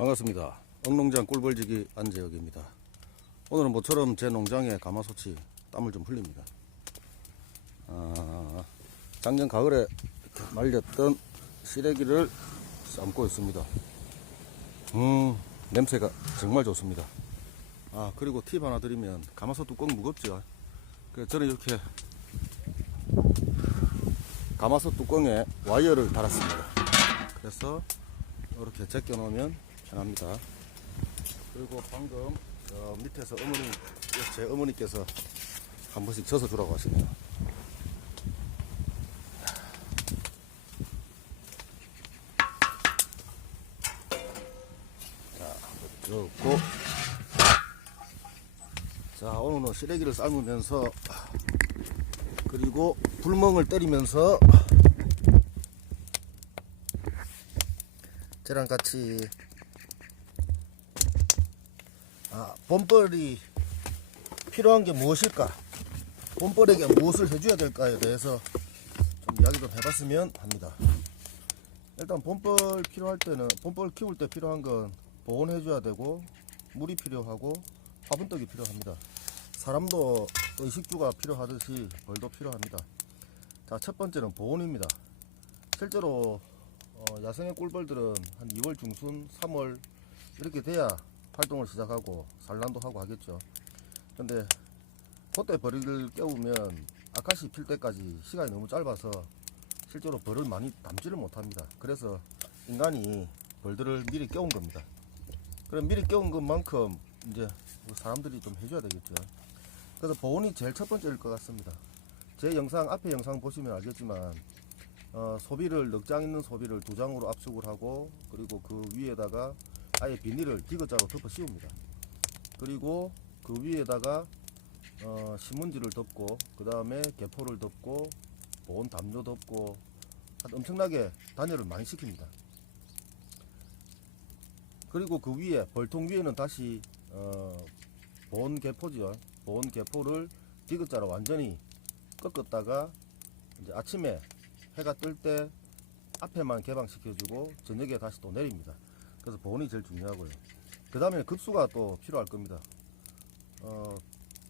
반갑습니다. 억농장 꿀벌지기 안재혁입니다. 오늘은 모처럼 제 농장에 가마솥이 땀을 좀 흘립니다. 작년 가을에 말렸던 시래기를 삶고 있습니다. 냄새가 정말 좋습니다. 그리고 팁 하나 드리면, 가마솥 뚜껑 무겁죠. 그래서 저는 이렇게 가마솥 뚜껑에 와이어를 달았습니다. 그래서 이렇게 제껴 놓으면 편합니다. 그리고 방금 밑에서 제 어머니께서 한 번씩 져서 주라고 하시네요. 자, 넣고, 자, 오늘은 시래기를 삶으면서, 그리고 불멍을 때리면서 쟤랑 같이 봄벌이 필요한 게 무엇일까, 봄벌에게 무엇을 해줘야 될까에 대해서 좀 이야기 좀 해봤으면 합니다. 일단 봄벌 필요할 때는, 봄벌 키울 때 필요한 건 보온해줘야 되고, 물이 필요하고, 화분떡이 필요합니다. 사람도 의식주가 필요하듯이 벌도 필요합니다. 자, 첫 번째는 보온입니다. 실제로 야생의 꿀벌들은 한 2월 중순, 3월 이렇게 돼야 활동을 시작하고 산란도 하고 하겠죠. 근데 그때 벌을 깨우면 아카시 필 때까지 시간이 너무 짧아서 실제로 벌을 많이 담지를 못합니다. 그래서 인간이 벌들을 미리 깨운 겁니다. 그럼 미리 깨운 것만큼 이제 사람들이 좀 해줘야 되겠죠. 그래서 보온이 제일 첫 번째일 것 같습니다. 제 영상, 앞에 영상 보시면 알겠지만 소비를, 넉장 있는 소비를 2장으로 압축을 하고, 그리고 그 위에다가 아예 비닐을 디귿자로 덮어 씌웁니다. 그리고 그 위에다가 신문지를 덮고, 그 다음에 개포를 덮고, 보온 담요 덮고, 엄청나게 단열을 많이 시킵니다. 그리고 그 위에, 벌통 위에는 다시 보온 개포죠. 보온 개포를 디귿자로 완전히 꺾었다가 이제 아침에 해가 뜰 때 앞에만 개방시켜주고 저녁에 다시 또 내립니다. 그래서 보온이 제일 중요하고요. 그 다음에 급수가 또 필요할 겁니다.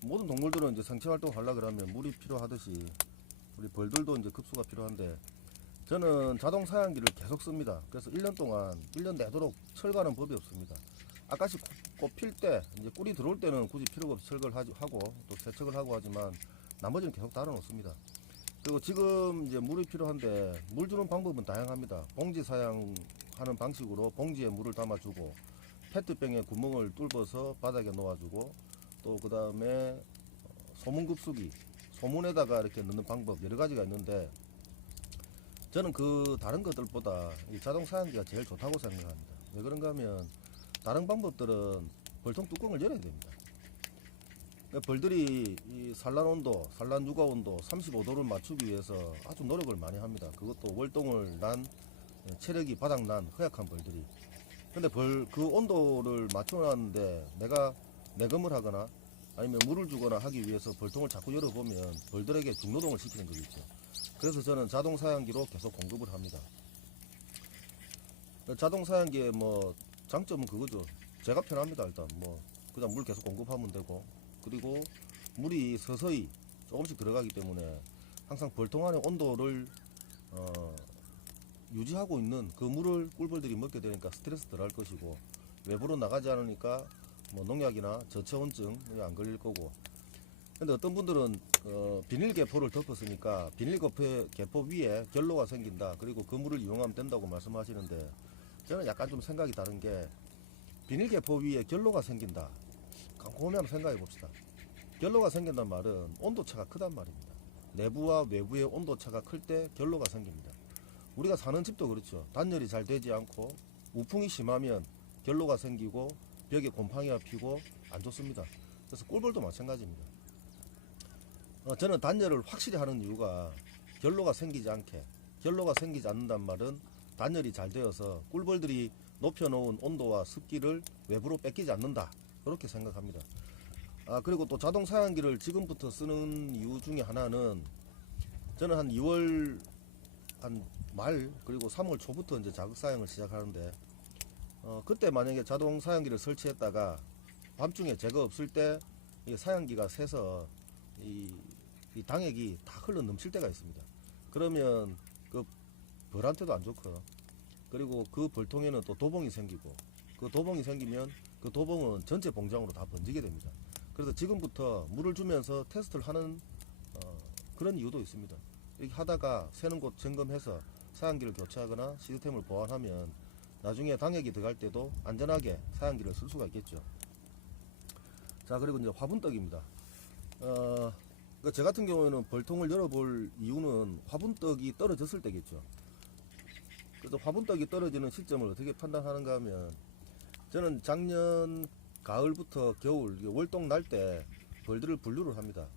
모든 동물들은 이제 생체활동 하려고 하면 물이 필요하듯이 우리 벌들도 이제 급수가 필요한데, 저는 자동 사양기를 계속 씁니다. 그래서 1년 동안 1년 내도록 철거하는 법이 없습니다. 아까시 꽃 필 때, 이제 꿀이 들어올 때는 굳이 필요가 없이 철거를 하고 또 세척을 하고 하지만 나머지는 계속 달아 놓습니다. 그리고 지금 이제 물이 필요한데, 물 주는 방법은 다양합니다. 봉지 사양하는 방식으로 봉지에 물을 담아주고, 페트병에 구멍을 뚫어서 바닥에 놓아주고, 또 그 다음에 소문급수기, 소문에다가 이렇게 넣는 방법 여러 가지가 있는데, 저는 그 다른 것들보다 이 자동 사양기가 제일 좋다고 생각합니다. 왜 그런가 하면, 다른 방법들은 벌통 뚜껑을 열어야 됩니다. 벌들이 이 산란 온도, 산란 육아 온도 35도를 맞추기 위해서 아주 노력을 많이 합니다. 그것도 월동을 난, 체력이 바닥난 허약한 벌들이. 근데 그 온도를 맞춰놨는데 내가 내검을 하거나 아니면 물을 주거나 하기 위해서 벌통을 자꾸 열어보면 벌들에게 중노동을 시키는 거겠죠. 그래서 저는 자동 사양기로 계속 공급을 합니다. 자동 사양기의 장점은 그거죠. 제가 편합니다. 일단 그냥 물 계속 공급하면 되고, 그리고 물이 서서히 조금씩 들어가기 때문에 항상 벌통 안의 온도를 유지하고 있는 그 물을 꿀벌들이 먹게 되니까 스트레스 덜 할 것이고, 외부로 나가지 않으니까 농약이나 저체온증이 안 걸릴 거고. 근데 어떤 분들은 비닐 개포를 덮었으니까 비닐 개포 위에 결로가 생긴다, 그리고 그 물을 이용하면 된다고 말씀하시는데, 저는 약간 좀 생각이 다른 게, 비닐 개포 위에 결로가 생긴다, 곰곰이 한번 생각해 봅시다. 결로가 생긴단 말은 온도차가 크단 말입니다. 내부와 외부의 온도차가 클 때 결로가 생깁니다. 우리가 사는 집도 그렇죠. 단열이 잘 되지 않고 우풍이 심하면 결로가 생기고 벽에 곰팡이가 피고 안 좋습니다. 그래서 꿀벌도 마찬가지입니다. 저는 단열을 확실히 하는 이유가, 결로가 생기지 않는단 말은 단열이 잘 되어서 꿀벌들이 높여놓은 온도와 습기를 외부로 뺏기지 않는다, 그렇게 생각합니다. 그리고 또 자동 사양기를 지금부터 쓰는 이유 중에 하나는, 저는 한 2월 한 말, 그리고 3월 초부터 이제 자극 사양을 시작하는데, 그때 만약에 자동 사양기를 설치했다가 밤중에 제거 없을 때 이 사양기가 새서 이 당액이 다 흘러 넘칠 때가 있습니다. 그러면 그 벌한테도 안 좋고, 그리고 그 벌통에는 또 도봉이 생기고, 그 도봉이 생기면 그 도봉은 전체 봉장으로 다 번지게 됩니다. 그래서 지금부터 물을 주면서 테스트를 하는 그런 이유도 있습니다. 이렇게 하다가 새는 곳 점검해서 사양기를 교체하거나 시스템을 보완하면 나중에 당액이 들어갈 때도 안전하게 사양기를 쓸 수가 있겠죠. 자, 그리고 이제 화분떡입니다. 제 같은 경우에는 벌통을 열어볼 이유는 화분떡이 떨어졌을 때겠죠. 그래서 화분떡이 떨어지는 시점을 어떻게 판단하는가 하면, 저는 작년 가을부터 겨울 월동 날 때 벌들을 분류를 합니다.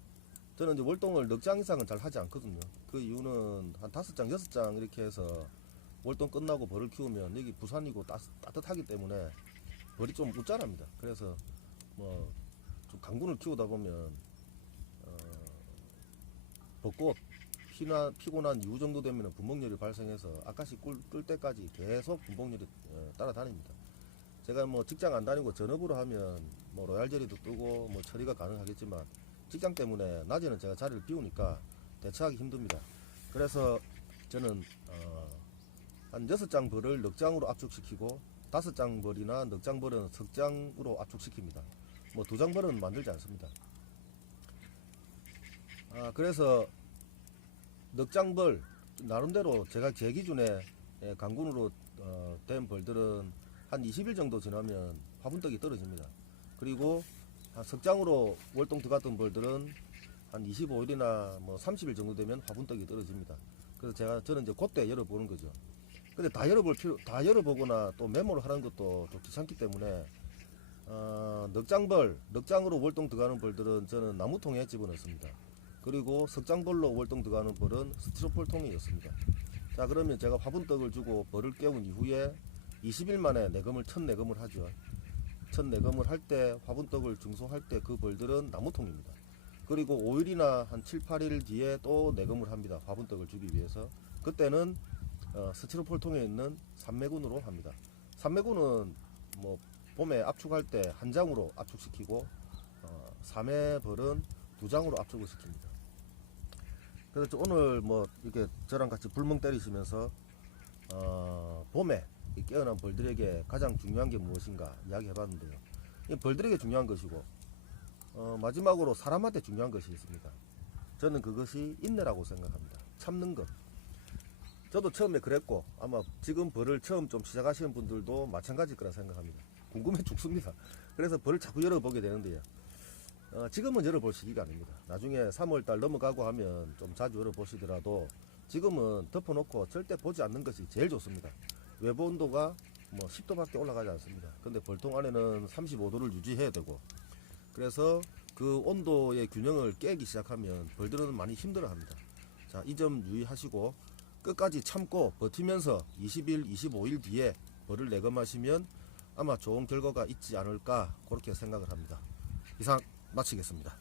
저는 이제 월동을 넉 장 이상은 잘 하지 않거든요. 그 이유는 한 5장, 6장 이렇게 해서 월동 끝나고 벌을 키우면 여기 부산이고 따뜻하기 때문에 벌이 좀 웃자랍니다. 그래서 뭐 좀 강군을 키우다 보면 벚꽃 피고 난 이후 정도 되면 분봉열이 발생해서 아까시 끌 때까지 계속 분봉열이 따라다닙니다. 제가 뭐 직장 안 다니고 전업으로 하면 뭐 로얄젤리도 뜨고 뭐 처리가 가능하겠지만, 직장 때문에 낮에는 제가 자리를 비우니까 대처하기 힘듭니다. 그래서 저는 한 6장 벌을 넉 장으로 압축시키고 5장 벌이나 넉 장 벌은 석장으로 압축시킵니다. 뭐 2장 벌은 만들지 않습니다. 그래서 넉 장 벌 나름대로 제가 제 기준에 강군으로 된 벌들은 한 20일 정도 지나면 화분떡이 떨어집니다. 그리고 한 석장으로 월동 들어갔던 벌들은 한 25일이나 뭐 30일 정도 되면 화분떡이 떨어집니다. 그래서 저는 이제 그때 열어보는 거죠. 근데 다 열어보거나 또 메모를 하는 것도 좀 귀찮기 때문에 넉 장으로 월동 들어가는 벌들은 저는 나무통에 집어넣습니다. 그리고 석장벌로 월동 들어가는 벌은 스티로폴 통이었습니다. 자, 그러면 제가 화분떡을 주고 벌을 깨운 이후에 20일 만에 첫 내검을 하죠. 첫 내검을 할 때 화분떡을 증소할 때 그 벌들은 나무통입니다. 그리고 5일이나 한 7, 8일 뒤에 또 내검을 합니다. 화분떡을 주기 위해서. 그때는 스티로폴 통에 있는 삼매군으로 합니다. 삼매군은 뭐 봄에 압축할 때 한 장으로 압축시키고 3매 벌은 2장으로 압축을 시킵니다. 그래서 오늘 뭐 이렇게 저랑 같이 불멍 때리시면서 봄에 깨어난 벌들에게 가장 중요한 게 무엇인가 이야기해봤는데요. 이 벌들에게 중요한 것이고 마지막으로 사람한테 중요한 것이 있습니다. 저는 그것이 인내라고 생각합니다. 참는 것. 저도 처음에 그랬고 아마 지금 벌을 처음 좀 시작하시는 분들도 마찬가지일 거라 생각합니다. 궁금해 죽습니다. 그래서 벌을 자꾸 열어보게 되는데요. 지금은 열어볼 시기가 아닙니다. 나중에 3월달 넘어가고 하면 좀 자주 열어보시더라도 지금은 덮어놓고 절대 보지 않는 것이 제일 좋습니다. 외부 온도가 뭐 10도밖에 올라가지 않습니다. 근데 벌통 안에는 35도를 유지해야 되고, 그래서 그 온도의 균형을 깨기 시작하면 벌들은 많이 힘들어합니다. 자, 이 점 유의하시고 끝까지 참고 버티면서 20일, 25일 뒤에 벌을 내검하시면 아마 좋은 결과가 있지 않을까 그렇게 생각을 합니다. 이상 마치겠습니다.